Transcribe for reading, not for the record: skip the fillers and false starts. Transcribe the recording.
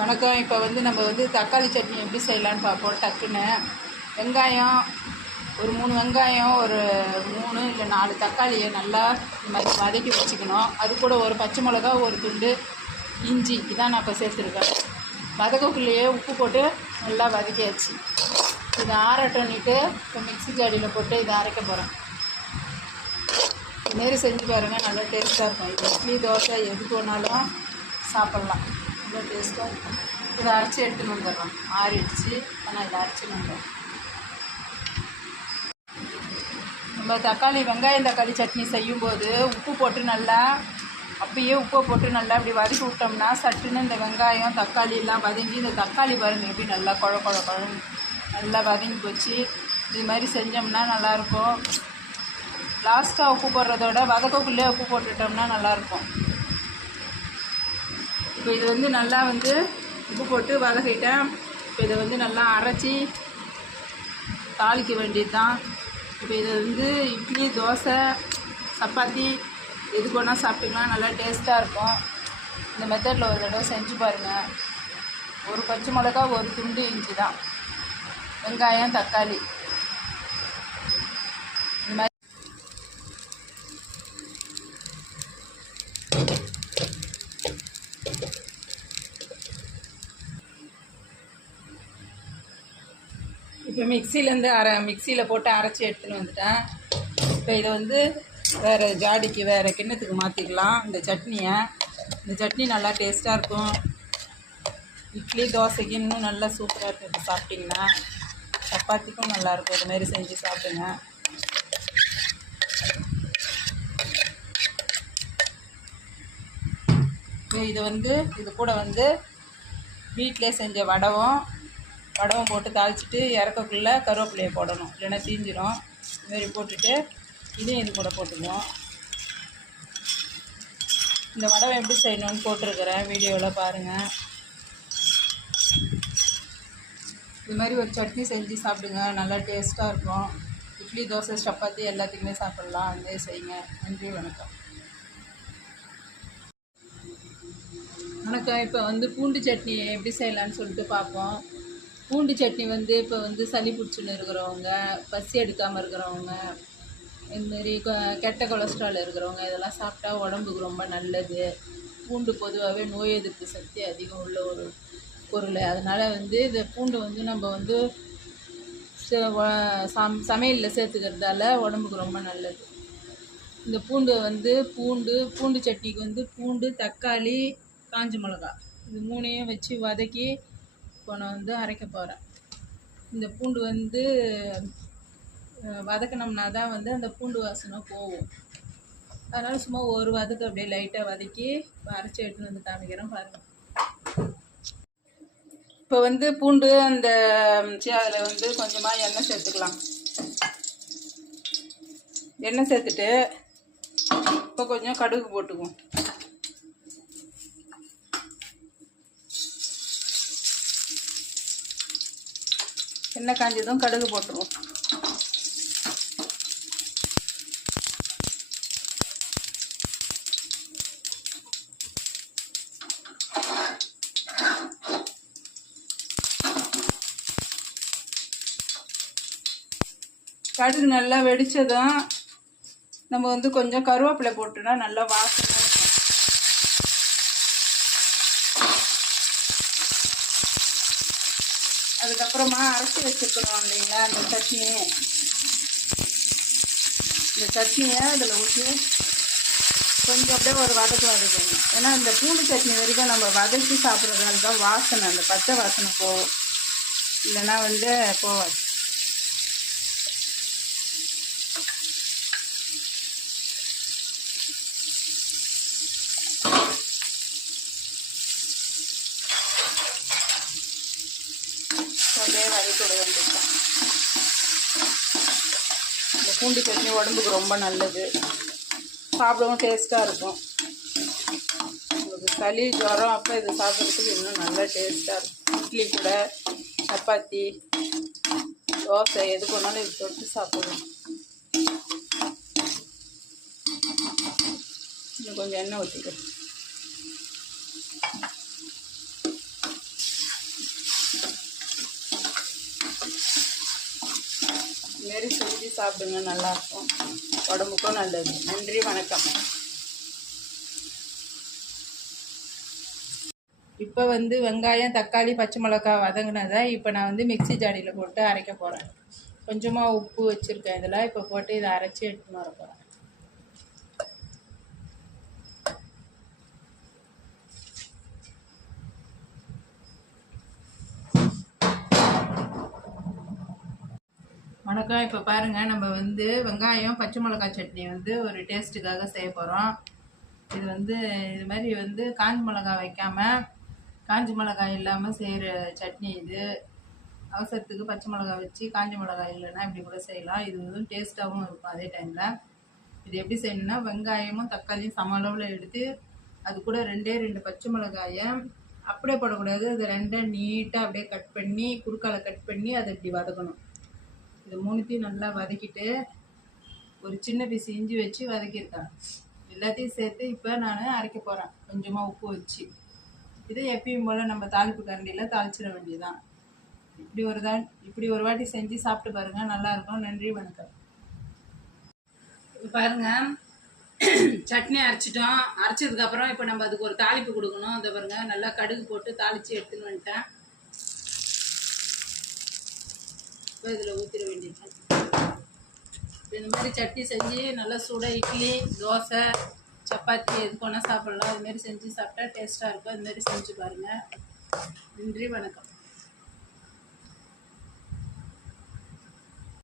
வணக்கம். இப்போ நம்ம தக்காளி சட்னி எப்படி செய்யலான்னு பார்ப்போம். டக்குன்னு வெங்காயம் ஒரு 3 வெங்காயம், ஒரு 3 இல்லை 4 தக்காளியை நல்லா இந்த மாதிரி வதக்கி வச்சுக்கணும். அது கூட ஒரு பச்சை மிளகா, ஒரு துண்டு இஞ்சி, இதான் நான் இப்போ சேர்த்துருக்கேன். வதக்கக்குள்ளேயே உப்பு போட்டு நல்லா வதக்கியாச்சு. இதை ஆறட்டோன்னிட்டு இப்போ மிக்ஸி ஜாடியில் போட்டு இதை அரைக்க போகிறேன். இதுமாரி செஞ்சு பாருங்கள், நல்லா டேஸ்ட்டாக இருக்கும். இது இட்லி, தோசை எதுக்கு வேணாலும் சாப்பிட்லாம். ரொம்ப டேஸ்ட்டாக இருக்கும். இதை அரைச்சி எடுத்துன்னு வந்துடுறோம். ஆறிடுச்சு, ஆனால் இதை அரைச்சின்னு வந்துடும். நம்ம வெங்காயம் தக்காளி சட்னி செய்யும்போது உப்பு போட்டு நல்லா அப்பயே உப்பை போட்டு நல்லா அப்படி வதக்கி விட்டோம்னா சட்டுன்னு இந்த வெங்காயம் தக்காளி எல்லாம் வதங்கி, இந்த தக்காளி பாருங்கள் எப்படி நல்லா குழம்பு நல்லா வதங்கி போச்சு. இது மாதிரி செஞ்சோம்னா நல்லாயிருக்கும். லாஸ்ட்டாக உப்பு போடுறதோட வதக்கக்குள்ளே உப்பு போட்டுட்டோம்னா நல்லாயிருக்கும். இப்போ இது நல்லா உப்பு போட்டு வதக்கிட்டேன். இப்போ இதை நல்லா அரைச்சி தாளிக்க வேண்டியது தான். இப்போ இது இட்லி, தோசை, சப்பாத்தி எதுக்கு வேணால் சாப்பிட்டுக்கலாம். நல்லா டேஸ்ட்டாக இருக்கும். இந்த மெத்தடில் ஒரு தடவை செஞ்சு பாருங்கள். ஒரு பச்சை மிளகா, ஒரு துண்டு இஞ்சி தான், வெங்காயம், தக்காளி இந்த மாதிரி. இப்போ மிக்சியில் போட்டு அரைச்சி எடுத்துன்னு வந்துட்டேன். இப்போ இதை வேறு ஜாடிக்கு, வேறு கிண்ணத்துக்கு மாற்றிக்கலாம். இந்த சட்னி நல்லா டேஸ்ட்டாக இருக்கும். இட்லி, தோசைக்கு இன்னும் நல்லா சூப்பராக இருக்குது. சாப்பிட்டிங்கன்னா சப்பாத்திக்கும் நல்லாயிருக்கும். இதுமாரி செஞ்சு சாப்பிடுங்க. இது இது கூட வீட்டிலே செஞ்ச வடவும் போட்டு தாளிச்சிட்டு இறக்கக்குள்ளே கருவேப்பிலையை போடணும், இல்லைன்னா தீஞ்சிடும். இதுமாரி போட்டுட்டு இதையும் இது கூட போட்டுக்குவோம். இந்த வடவை எப்படி செய்யணும்னு போட்டிருக்கிறேன், வீடியோவில் பாருங்கள். இது மாதிரி ஒரு சட்னி செஞ்சு சாப்பிடுங்க, நல்லா டேஸ்ட்டாக இருக்கும். இட்லி, தோசை, சப்பாத்தி எல்லாத்துக்குமே சாப்பிட்லாம். அதே செய்யுங்க. நன்றி, வணக்கம். இப்போ பூண்டு சட்னி எப்படி செய்யலான்னு சொல்லிட்டு பார்ப்போம். பூண்டு சட்னி இப்போ சளி பிடிச்சின்னு இருக்கிறவங்க, பசி எடுக்காமல் இருக்கிறவங்க, இதுமாரி கெட்ட கொலஸ்ட்ரால் இருக்கிறவங்க இதெல்லாம் சாப்பிட்டா உடம்புக்கு ரொம்ப நல்லது. பூண்டு பொதுவாகவே நோய் எதிர்ப்பு சக்தி அதிகம் உள்ள ஒரு பொருள். அதனால் இந்த பூண்டு நம்ம சமையலில் சேர்த்துக்கிறதால உடம்புக்கு ரொம்ப நல்லது. இந்த பூண்டு சட்னிக்கு பூண்டு, தக்காளி, காஞ்ச மிளகா இது 3ஐயும் வச்சு வதக்கி இப்போ நான் அரைக்க போகிறேன். இந்த பூண்டு வதக்கினோம்னா தான் அந்த பூண்டு வாசனை போகும். அதனால் சும்மா ஒரு வதக்கு அப்படியே லைட்டாக வதக்கி அரைச்சி எடுத்துன்னு காமிக்கிறேன் பாருங்கள். இப்போ பூண்டு அதில் கொஞ்சமாக எண்ணெய் சேர்த்துக்கலாம். எண்ணெய் சேர்த்துட்டு இப்போ கொஞ்சம் கடுகு போட்டுக்குவோம். எண்ணெய் காஞ்சதும் கடுகு போட்டுருவோம். கடுகு நல்லா வெடிச்சதும் நம்ம கொஞ்சம் கருவேப்பிலை போட்டோன்னா நல்லா வாசனை. அதுக்கப்புறமா அரைச்சி வச்சுக்கணும் இல்லைங்களா இந்த சட்னியை அதில் ஊற்றி கொஞ்சம் அப்படியே ஒரு வதக்கணும். ஏன்னா இந்த பூண்டு சட்னி வரைக்கும் நம்ம வதக்கி சாப்பிட்றதுனால தான் வாசனை, அந்த பச்சை வாசனை போகும், இல்லைன்னா போவாது. அப்படியே வதக்கி விட வேண்டியதுதான். இந்த பூண்டு சட்னி உடம்புக்கு ரொம்ப நல்லது, சாப்பிடவும் டேஸ்ட்டாக இருக்கும். உங்களுக்கு சளி, ஜுரம் அப்போ இது சாப்பிட்றதுக்கு இன்னும் நல்லா டேஸ்ட்டாக இருக்கும். இட்லி கூட, சப்பாத்தி, தோசை எது போனாலும் இது தொட்டு சாப்பிடணும். இன்னும் கொஞ்சம் எண்ணெய் ஊற்றிக்கிறேன். இதுமாரி செஞ்சு சாப்பிடுங்க, நல்லாயிருக்கும், உடம்புக்கும் நல்லது. நன்றி, வணக்கம். இப்போ வந்து வெங்காயம், தக்காளி, பச்சை மிளகாய் வதங்கினதை இப்போ நான் வந்து மிக்ஸி ஜாடியில் போட்டு அரைக்க போகிறேன். கொஞ்சமாக உப்பு வச்சுருக்கேன் இதில். இப்போ போட்டு இதை அரைச்சி எடுத்துன்னு வர போகிறேன். வணக்கம். இப்போ பாருங்கள், நம்ம வந்து வெங்காயம் பச்சை மிளகாய் சட்னி வந்து ஒரு டேஸ்ட்டுக்காக செய்ய போகிறோம். இது வந்து இது மாதிரி வந்து காஞ்ச மிளகாய் வைக்காமல், காஞ்ச மிளகாய் இல்லாமல் செய்கிற சட்னி இது. அவசரத்துக்கு பச்சை மிளகாய் வச்சு காஞ்ச மிளகாய் இல்லைன்னா இப்படி கூட செய்யலாம். இது வந்து டேஸ்ட்டாகவும் இருக்கும். அதே டைமில் இது எப்படி செய்யணும்னா, வெங்காயமும் தக்காளியும் சம அளவில் எடுத்து அது கூட 2 பச்சை மிளகாயை அப்படியே போடக்கூடாது. அது 2 நீட்டாக அப்படியே கட் பண்ணி, குறுக்கால கட் பண்ணி அதை இப்படி வதக்கணும். இது 3த்தையும் நல்லா வதக்கிட்டு ஒரு சின்ன பீஸ் இஞ்சி வச்சு வதக்கியிருக்கேன். எல்லாத்தையும் சேர்த்து இப்போ நான் அரைக்க போகிறேன், கொஞ்சமாக உப்பு வச்சு. இதை எப்பயும் போல் நம்ம தாளிப்பு கரண்டியில் தாளிச்சிட வேண்டியதுதான். இப்படி ஒரு வாட்டி செஞ்சு சாப்பிட்டு பாருங்கள், நல்லாயிருக்கும். நன்றி, வணக்கம். பாருங்கள், சட்னி அரைச்சிட்டோம். அரைச்சதுக்கப்புறம் இப்போ நம்ம அதுக்கு ஒரு தாளிப்பு கொடுக்கணும். அதை பாருங்கள், நல்லா கடுகு போட்டு தாளித்து எடுத்துன்னு வந்துட்டேன். இப்போ இதில் ஊற்றிட வேண்டியது. இந்த மாதிரி சட்னி செஞ்சு நல்லா சூட இட்லி, தோசை, சப்பாத்தி எது போனால் சாப்பிட்லாம். அதுமாரி செஞ்சு சாப்பிட்டா டேஸ்ட்டாக இருக்கும். அதுமாரி செஞ்சு பாருங்கள். நன்றி, வணக்கம்.